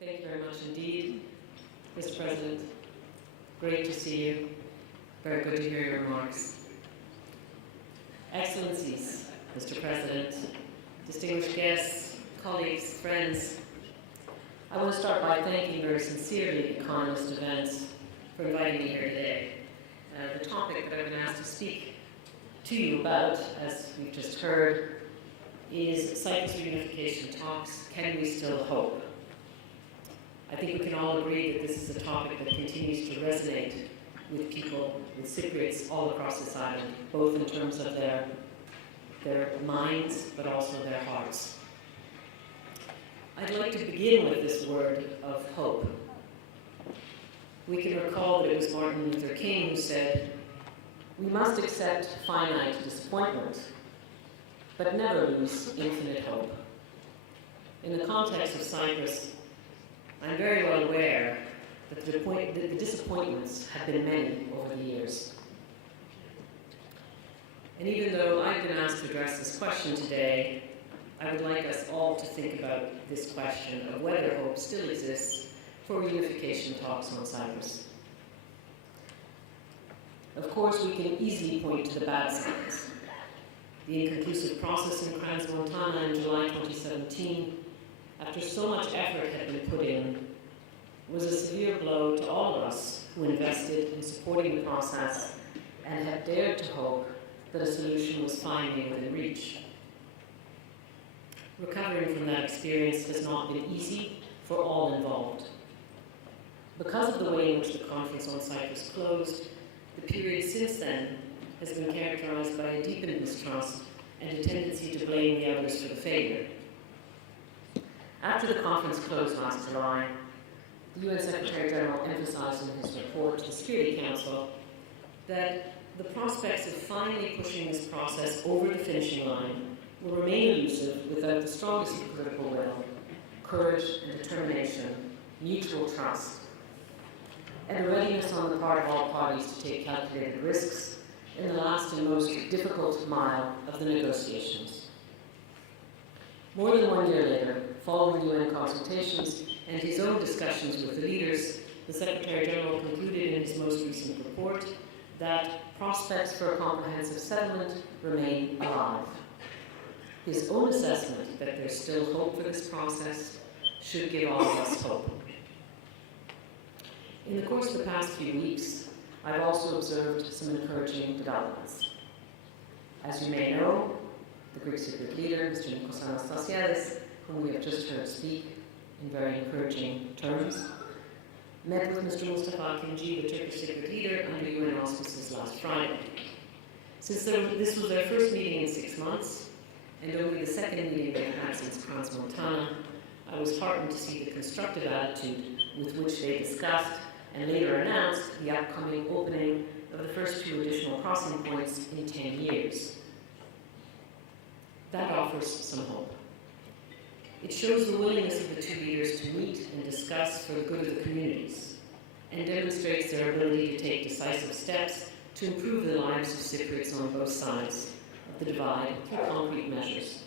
Thank you very much indeed, Mr. President. Great to see you. Very good to hear your remarks. Excellencies, Mr. President, distinguished guests, colleagues, friends, I want to start by thanking very sincerely Economist Events for inviting me here today. The topic that I've been asked to speak to you about, as we've just heard, is Cyprus reunification talks. Can we still hope? I think we can all agree that this is a topic that continues to resonate with people, with Cypriots all across this island, both in terms of their minds, but also their hearts. I'd like to begin with this word of hope. We can recall that it was Martin Luther King who said, "We must accept finite disappointment, but never lose infinite hope." In the context of Cyprus, I'm very well aware that the disappointments have been many over the years. And even though I've been asked to address this question today, I would like us all to think about this question of whether hope still exists for reunification talks on Cyprus. Of course, we can easily point to the bad signs. The inconclusive process in Crans-Montana in July 2017, after so much effort had been put in, was a severe blow to all of us who invested in supporting the process and had dared to hope that a solution was finally within reach. Recovering from that experience has not been easy for all involved. Because of the way in which the conference on Cyprus closed, the period since then has been characterized by a deepened mistrust and a tendency to blame the others for the failure. After the conference closed last July, the UN Secretary General emphasized in his report to the Security Council that the prospects of finally pushing this process over the finishing line will remain elusive without the strongest political will, courage and determination, mutual trust, and a readiness on the part of all parties to take calculated risks in the last and most difficult mile of the negotiations. More than 1 year later, following UN consultations and his own discussions with the leaders, the Secretary General concluded in his most recent report that prospects for a comprehensive settlement remain alive. His own assessment that there's still hope for this process should give all of us hope. In the course of the past few weeks, I've also observed some encouraging developments. As you may know, the Greek Cypriot leader, Mr. Nikos Anastasiadis, whom we have just heard speak in very encouraging terms, met with Mr. Mustafa Akinci, the Turkish Cypriot leader, under UN auspices last Friday. Since this was their first meeting in 6 months, and only the second meeting they've had since Crans-Montana, I was heartened to see the constructive attitude with which they discussed and later announced the upcoming opening of the first 2 additional crossing points in 10 years. That offers some hope. It shows the willingness of the 2 leaders to meet and discuss for the good of the communities, and demonstrates their ability to take decisive steps to improve the lives of Cypriots on both sides of the divide through concrete measures.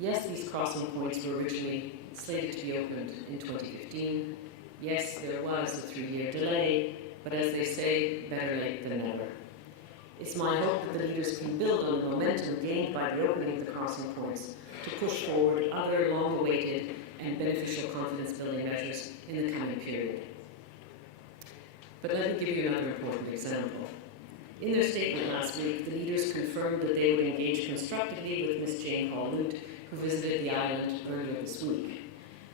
Yes, these crossing points were originally slated to be opened in 2015. Yes, there was a 3-year delay, but as they say, better late than never. It's my hope that the leaders can build on the momentum gained by the opening of the crossing points to push forward other long-awaited and beneficial confidence-building measures in the coming period. But let me give you another important example. In their statement last week, the leaders confirmed that they would engage constructively with Ms. Jane Hall-Lute, who visited the island earlier this week.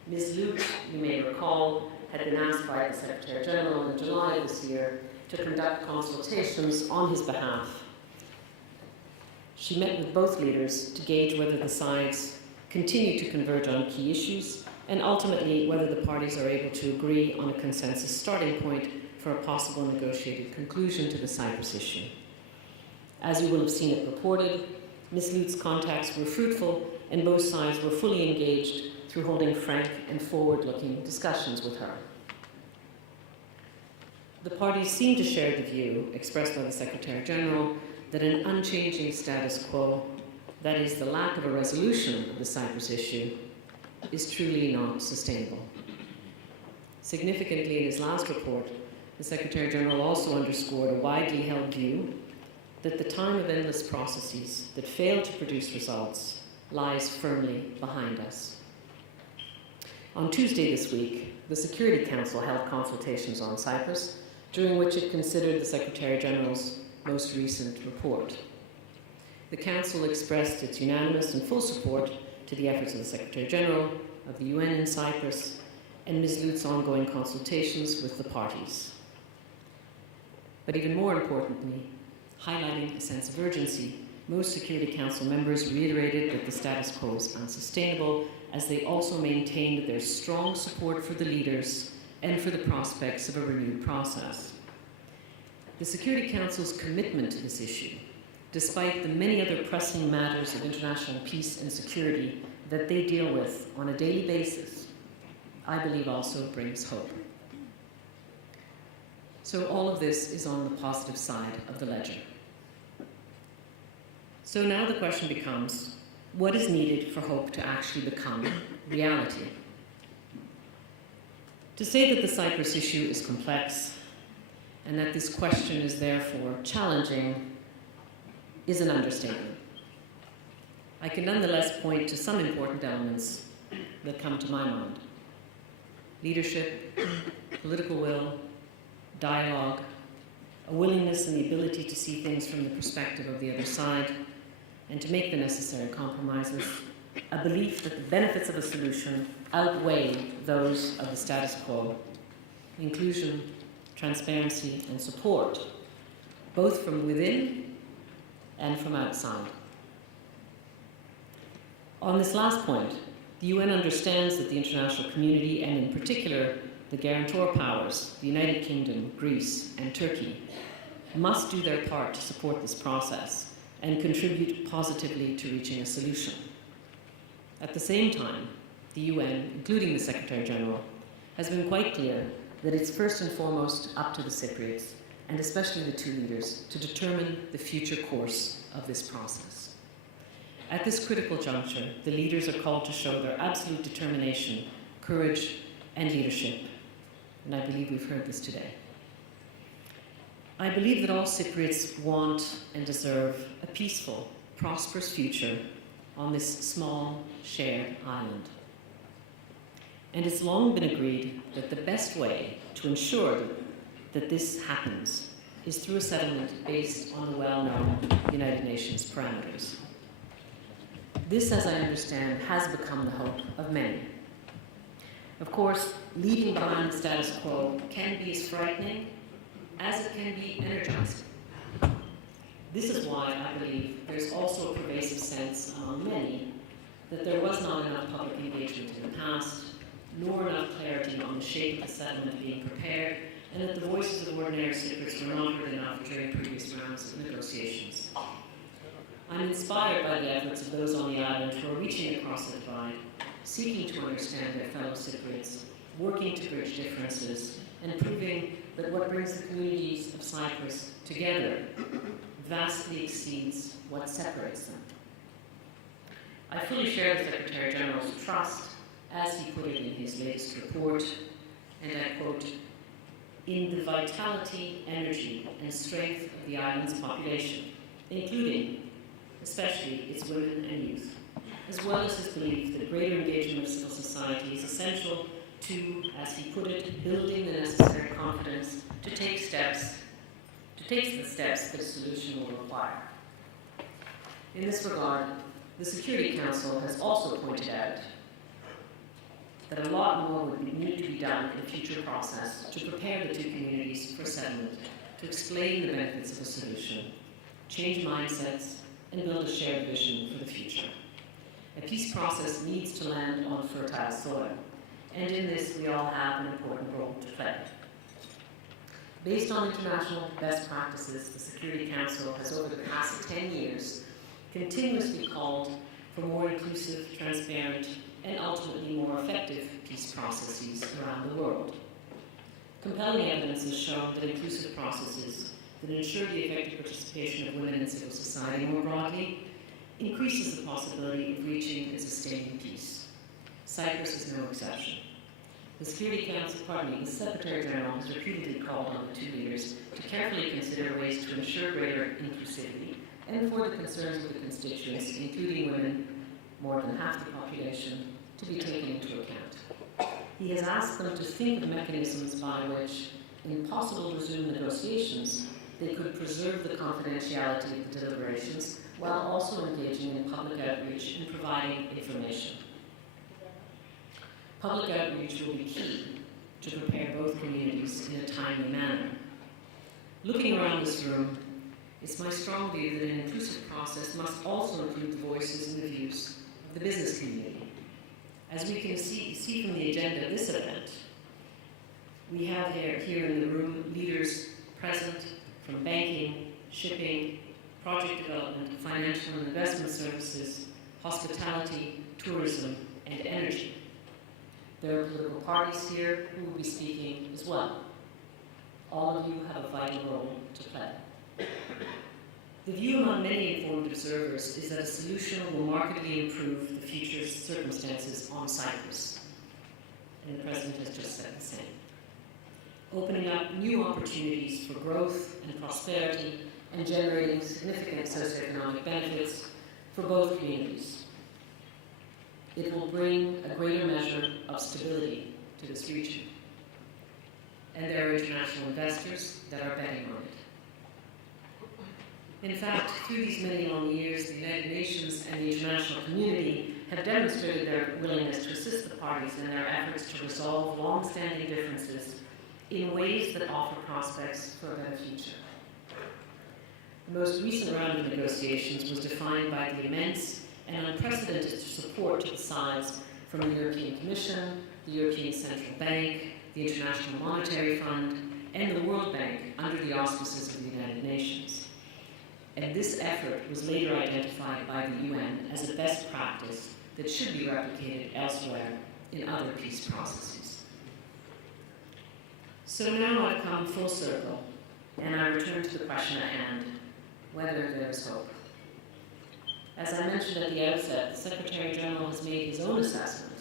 Ms. Lute, you may recall, had been asked by the Secretary General in July of this year to conduct consultations on his behalf. She met with both leaders to gauge whether the sides continue to converge on key issues and ultimately whether the parties are able to agree on a consensus starting point for a possible negotiated conclusion to the Cyprus issue. As you will have seen it reported, Ms. Lute's contacts were fruitful and both sides were fully engaged through holding frank and forward-looking discussions with her. The parties seem to share the view expressed by the Secretary General that an unchanging status quo, that is, the lack of a resolution of the Cyprus issue, is truly not sustainable. Significantly, in his last report, the Secretary General also underscored a widely held view that the time of endless processes that fail to produce results lies firmly behind us. On Tuesday this week, the Security Council held consultations on Cyprus, during which it considered the Secretary General's most recent report. The Council expressed its unanimous and full support to the efforts of the Secretary General, of the UN in Cyprus, and Ms. Lutz's ongoing consultations with the parties. But even more importantly, highlighting a sense of urgency, most Security Council members reiterated that the status quo is unsustainable, as they also maintained their strong support for the leaders and for the prospects of a renewed process. The Security Council's commitment to this issue, despite the many other pressing matters of international peace and security that they deal with on a daily basis, I believe also brings hope. So all of this is on the positive side of the ledger. So now the question becomes, what is needed for hope to actually become reality? To say that the Cyprus issue is complex and that this question is therefore challenging is an understatement. I can nonetheless point to some important elements that come to my mind. Leadership, political will, dialogue, a willingness and the ability to see things from the perspective of the other side, and to make the necessary compromises, a belief that the benefits of a solution outweigh those of the status quo, inclusion, transparency, and support, both from within and from outside. On this last point, the UN understands that the international community, and in particular the guarantor powers, the United Kingdom, Greece, and Turkey, must do their part to support this process and contribute positively to reaching a solution. At the same time, the UN, including the Secretary General, has been quite clear that it's first and foremost up to the Cypriots, and especially the two leaders, to determine the future course of this process. At this critical juncture, the leaders are called to show their absolute determination, courage, and leadership. And I believe we've heard this today. I believe that all Cypriots want and deserve a peaceful, prosperous future on this small, shared island. And it's long been agreed that the best way to ensure that this happens is through a settlement based on the well-known United Nations parameters. This, as I understand, has become the hope of many. Of course, leaving behind the status quo can be as frightening as it can be energizing. This is why I believe there's also a pervasive sense among many that there was not enough public engagement in the past, nor enough clarity on the shape of the settlement being prepared, and that the voices of ordinary Cypriots were not heard enough during previous rounds of negotiations. I'm inspired by the efforts of those on the island who are reaching across the divide, seeking to understand their fellow Cypriots, working to bridge differences, and proving that what brings the communities of Cyprus together vastly exceeds what separates them. I fully share the Secretary General's trust, as he put it in his latest report, and I quote, "in the vitality, energy, and strength of the island's population, including, especially, its women and youth, as well as his belief that greater engagement of civil society is essential to, as he put it, building the necessary confidence to take the steps that a solution will require." In this regard, the Security Council has also pointed out that a lot more would need to be done in the future process to prepare the two communities for settlement, to explain the benefits of a solution, change mindsets, and build a shared vision for the future. A peace process needs to land on fertile soil, and in this we all have an important role to play. Based on international best practices, the Security Council has over the past 10 years continuously called for more inclusive, transparent, and ultimately more effective peace processes around the world. Compelling evidence has shown that inclusive processes that ensure the effective participation of women in civil society more broadly increases the possibility of reaching and sustaining peace. Cyprus is no exception. The the Secretary General has repeatedly called on the two leaders to carefully consider ways to ensure greater inclusivity and for the concerns of the constituents, including women, more than half the population, to be taken into account. He has asked them to think of mechanisms by which, in possible resumed negotiations, they could preserve the confidentiality of the deliberations while also engaging in public outreach and providing information. Public outreach will be key to prepare both communities in a timely manner. Looking around this room, it's my strong view that an inclusive process must also include the voices and the views of the business community. As we can see from the agenda of this event, we have here in the room leaders present from banking, shipping, project development, financial and investment services, hospitality, tourism, and energy. There are political parties here who will be speaking as well. All of you have a vital role to play. The view among many informed observers is that a solution will markedly improve the future circumstances on Cyprus. And the President has just said the same. Opening up new opportunities for growth and prosperity and generating significant socioeconomic benefits for both communities. It will bring a greater measure of stability to this region. And there are international investors that are betting on it. In fact, through these many long years, the United Nations and the international community have demonstrated their willingness to assist the parties in their efforts to resolve long-standing differences in ways that offer prospects for a better future. The most recent round of negotiations was defined by the immense and unprecedented support to the sides from the European Commission, the European Central Bank, the International Monetary Fund, and the World Bank under the auspices of the United Nations. And this effort was later identified by the UN as a best practice that should be replicated elsewhere in other peace processes. So now I've come full circle, and I return to the question at hand, whether there is hope. As I mentioned at the outset, the Secretary General has made his own assessment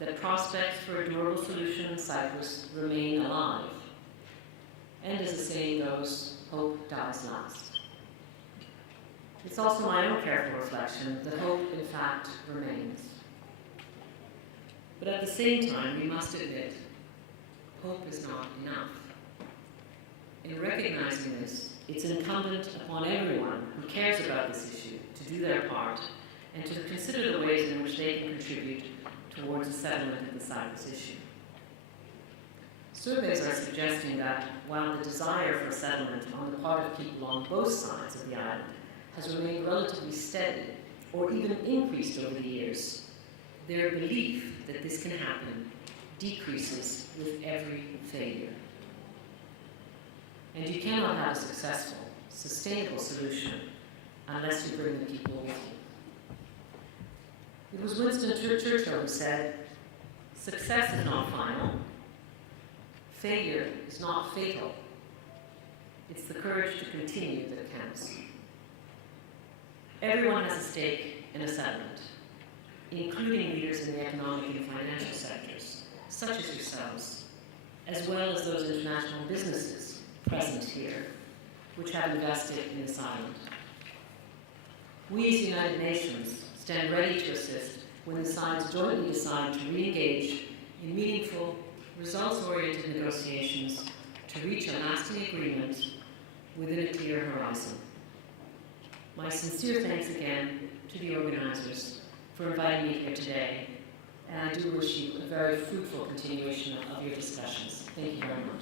that prospects for a durable solution in Cyprus remain alive. And as the saying goes, hope dies last. It's also my own careful reflection that hope, in fact, remains. But at the same time, we must admit, hope is not enough. In recognizing this, it's incumbent upon everyone who cares about this issue to do their part and to consider the ways in which they can contribute towards a settlement of the Cyprus issue. Surveys are suggesting that while the desire for a settlement on the part of people on both sides of the island has remained relatively steady or even increased over the years, their belief that this can happen decreases with every failure. And you cannot have a successful, sustainable solution unless you bring the people with you. It was Winston Churchill who said, "Success is not final. Failure is not fatal. It's the courage to continue that counts." Everyone has a stake in a settlement, including leaders in the economic and financial sectors, such as yourselves, as well as those international businesses present here, which have invested in this island. We as the United Nations stand ready to assist when the sides jointly decide to re-engage in meaningful, results-oriented negotiations to reach a lasting agreement within a clear horizon. My sincere thanks again to the organizers for inviting me here today, and I do wish you a very fruitful continuation of your discussions. Thank you very much.